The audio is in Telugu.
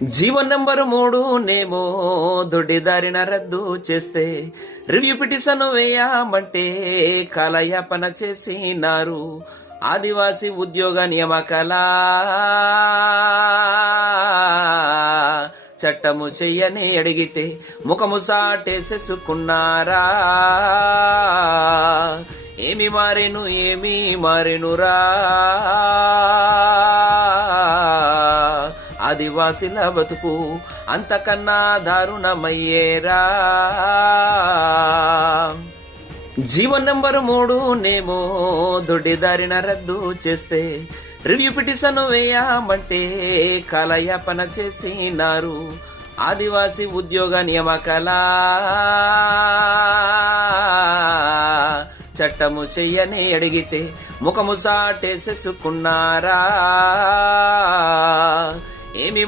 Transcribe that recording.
జీవన్ నంబర్ 3 నేమో దొడ్డిదారిన రద్దు చేస్తే రివ్యూ పిటిషన్ వేయమంటే కాలయాపన చేసినారు. ఆదివాసీ ఉద్యోగ నియామకాల చట్టము చెయ్యని అడిగితే ముఖము సాటేసేసుకున్నారా. ఏమి మారేనురా ఆదివాసీల బతుకు అంతకన్నా దారుణమయ్యేరా. జీవన్ నంబర్ 3 నేమో దొడ్డిదారిన రద్దు చేస్తే రివ్యూ పిటిషన్ వేయమంటే కాలయాపన చేసినారు. ఆదివాసీ ఉద్యోగ నియామకాల చట్టము చెయ్యని అడిగితే ముఖము సాటేసేసుకున్నారా. ఏమి